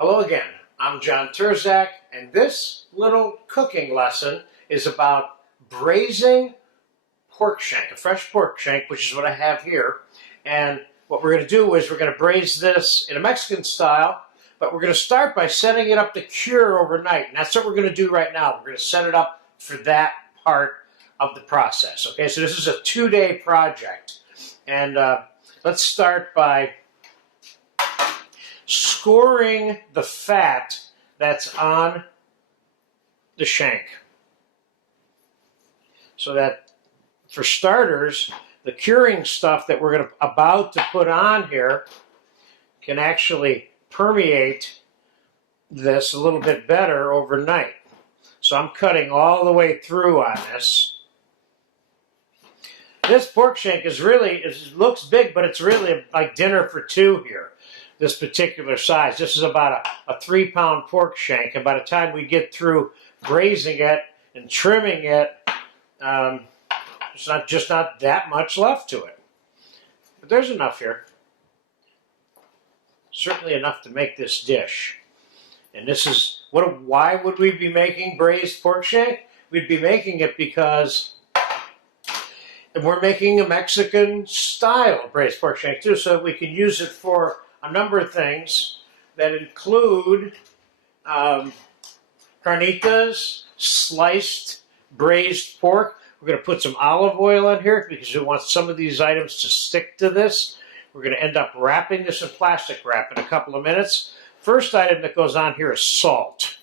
Hello again, I'm John Terzak, and this little cooking lesson is about braising pork shank, a fresh pork shank, which is what I have here. And what we're going to do is we're going to braise this in a Mexican style, but we're going to start by setting it up to cure overnight. And that's what we're going to do right now. We're going to set it up for that part of the process. Okay, so this is a 2-day project. And let's start by scoring the fat that's on the shank. So that, for starters, the curing stuff that we're about to put on here can actually permeate this a little bit better overnight. So I'm cutting all the way through on this. This pork shank is really, it looks big, but it's really like dinner for two here. This particular size. This is about a 3-pound pork shank, and by the time we get through braising it and trimming it, there's just not that much left to it. But there's enough here. Certainly enough to make this dish. And this is, why would we be making braised pork shank? We'd be making it because we're making a Mexican style braised pork shank too, so we can use it for a number of things that include carnitas, sliced braised pork. We're going to put some olive oil on here because we want some of these items to stick to this. We're going to end up wrapping this in plastic wrap in a couple of minutes. First item that goes on here is salt.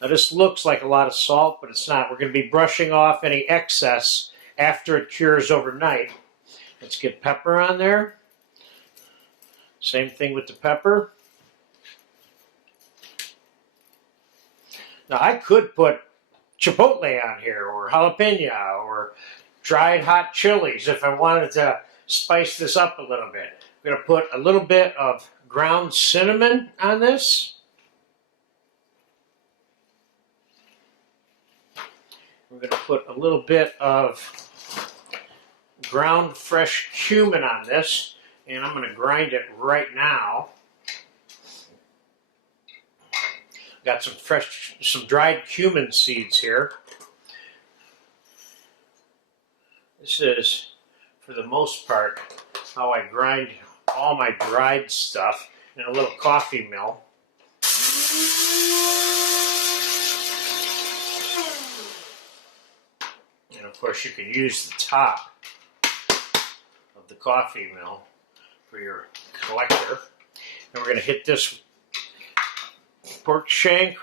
Now this looks like a lot of salt, but it's not. We're going to be brushing off any excess after it cures overnight. Let's get pepper on there. Same thing with the pepper. Now I could put chipotle on here, or jalapeno, or dried hot chilies if I wanted to spice this up a little bit. I'm going to put a little bit of ground cinnamon on this. We're going to put a little bit of ground fresh cumin on this. And I'm going to grind it right now. Got some dried cumin seeds here. This is, for the most part, how I grind all my dried stuff in a little coffee mill. And of course you can use the top of the coffee mill for your collector. And we're going to hit this pork shank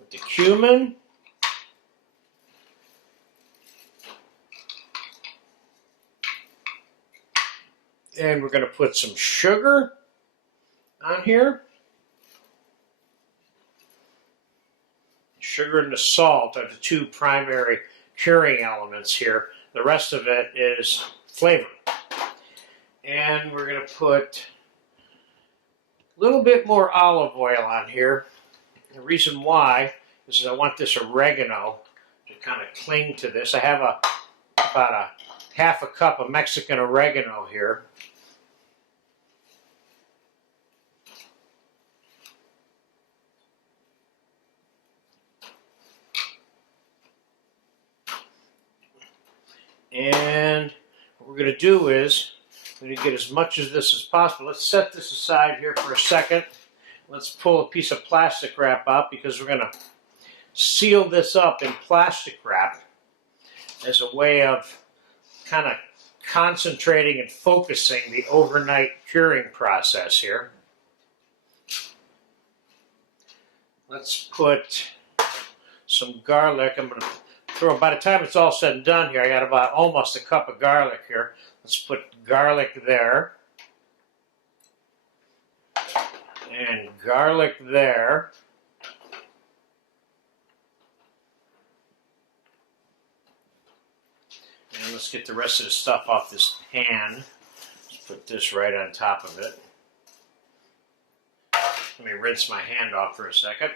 with the cumin. And we're going to put some sugar on here. Sugar and the salt are the two primary curing elements here. The rest of it is flavor. And we're going to put a little bit more olive oil on here. The reason why is I want this oregano to kind of cling to this. I have about a half a cup of Mexican oregano here. And what we're going to do is we're going to get as much of this as possible. Let's set this aside here for a second. Let's pull a piece of plastic wrap out because we're going to seal this up in plastic wrap as a way of kind of concentrating and focusing the overnight curing process here. Let's put some garlic. I'm going to throw, by the time it's all said and done here, I got about almost a cup of garlic here. Let's put garlic there. And garlic there. And let's get the rest of the stuff off this pan. Let's put this right on top of it. Let me rinse my hand off for a second.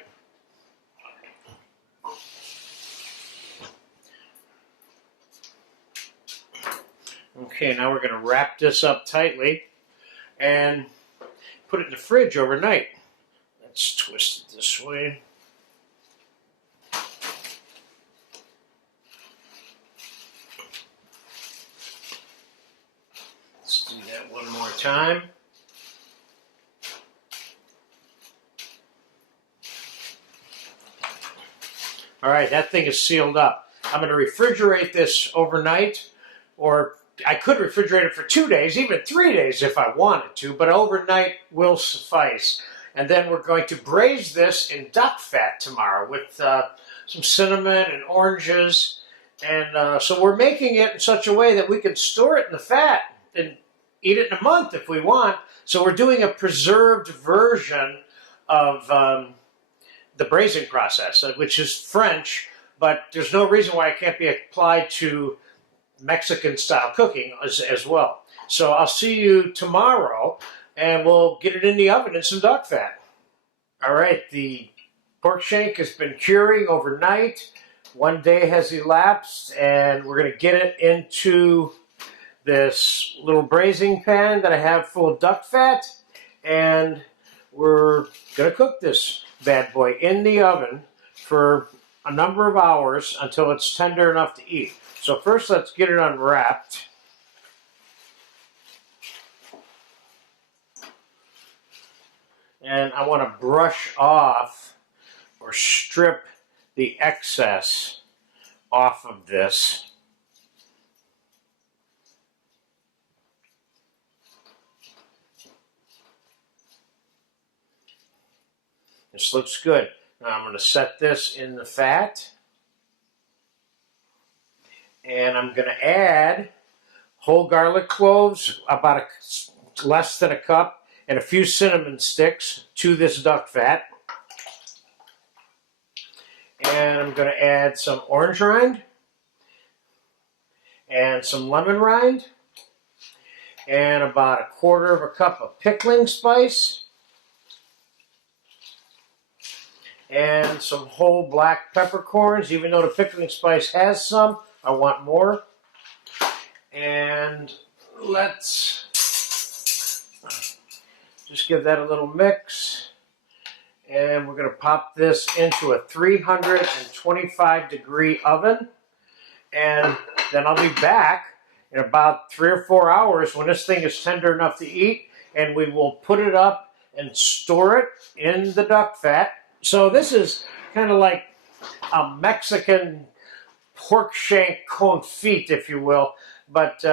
Okay, now we're going to wrap this up tightly. And put it in the fridge overnight. Let's twist it this way. Let's do that one more time. All right, that thing is sealed up. I'm going to refrigerate this overnight, or I could refrigerate it for 2 days, even 3 days if I wanted to, but overnight will suffice. And then we're going to braise this in duck fat tomorrow with some cinnamon and oranges. And so we're making it in such a way that we can store it in the fat and eat it in a month if we want. So we're doing a preserved version of the braising process, which is French, but there's no reason why it can't be applied to Mexican-style cooking as well. So I'll see you tomorrow, and we'll get it in the oven in some duck fat. All right, the pork shank has been curing overnight. 1 day has elapsed, and we're going to get it into this little braising pan that I have full of duck fat, and we're going to cook this bad boy in the oven for a number of hours until it's tender enough to eat. So first, let's get it unwrapped. And I want to brush off or strip the excess off of this. This looks good. Now I'm going to set this in the fat. And I'm going to add whole garlic cloves, about less than a cup, and a few cinnamon sticks to this duck fat. And I'm going to add some orange rind and some lemon rind and about 1/4 cup of pickling spice and some whole black peppercorns. Even though the pickling spice has some, I want more. And let's just give that a little mix. And we're going to pop this into a 325-degree oven. And then I'll be back in about 3 or 4 hours when this thing is tender enough to eat. And we will put it up and store it in the duck fat. So this is kind of like a Mexican pork shank confit, if you will. But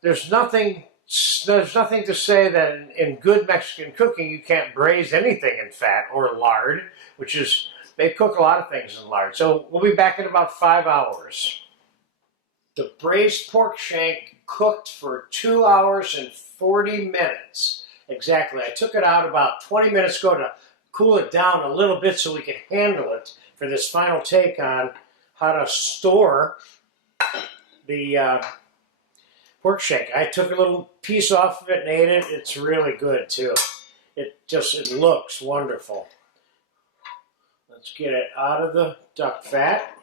there's nothing to say that in good Mexican cooking you can't braise anything in fat or lard, which is, they cook a lot of things in lard. So we'll be back in about 5 hours. The braised pork shank cooked for 2 hours and 40 minutes. Exactly. I took it out about 20 minutes ago to cool it down a little bit so we could handle it for this final take on how to store the pork shank. I took a little piece off of it and ate it. It's really good too. It looks wonderful. Let's get it out of the duck fat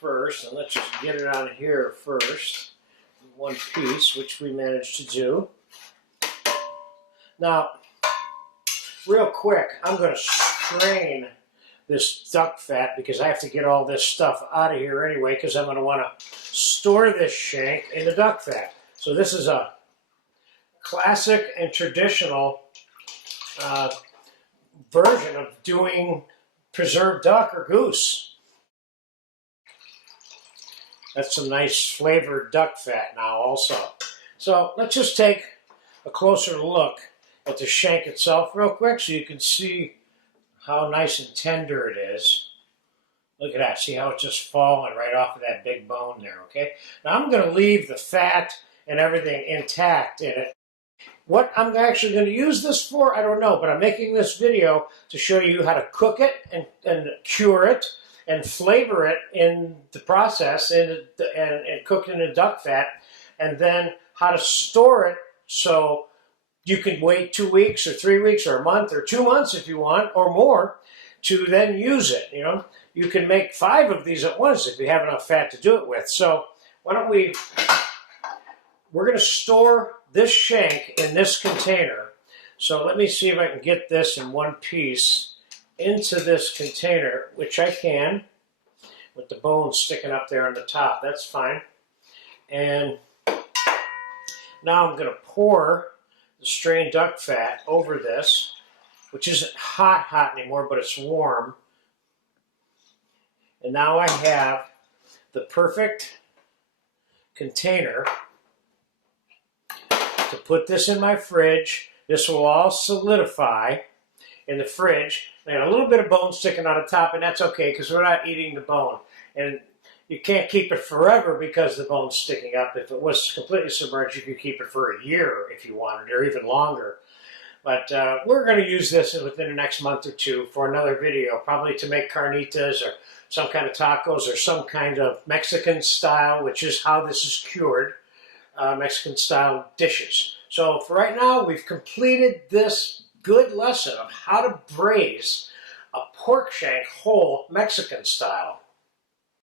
first, and let's just get it out of here first. One piece, which we managed to do. Now, real quick, I'm going to strain this duck fat because I have to get all this stuff out of here anyway, because I'm going to want to store this shank in the duck fat. So this is a classic and traditional version of doing preserved duck or goose. That's some nice flavored duck fat now also. So let's just take a closer look at the shank itself real quick so you can see how nice and tender it is. Look at that. See how it's just falling right off of that big bone there, okay? Now I'm going to leave the fat and everything intact in it. What I'm actually going to use this for, I don't know, but I'm making this video to show you how to cook it and cure it and flavor it in the process and cook it in duck fat, and then how to store it so you can wait 2 weeks or 3 weeks or a month or 2 months if you want, or more, to then use it. You know, you can make 5 of these at once if you have enough fat to do it with. So why don't we're going to store this shank in this container. So let me see if I can get this in one piece into this container, which I can, with the bone sticking up there on the top. That's fine. And now I'm going to pour the strained duck fat over this, which isn't hot anymore, but it's warm. And now I have the perfect container to put this in my fridge. This will all solidify in the fridge. I got a little bit of bone sticking out of top, and that's okay because we're not eating the bone. And you can't keep it forever because the bone's sticking up. If it was completely submerged, you could keep it for a year if you wanted, or even longer. But we're going to use this within the next month or two for another video, probably to make carnitas or some kind of tacos or some kind of Mexican style, which is how this is cured, Mexican style dishes. So for right now, we've completed this good lesson of how to braise a pork shank whole Mexican style.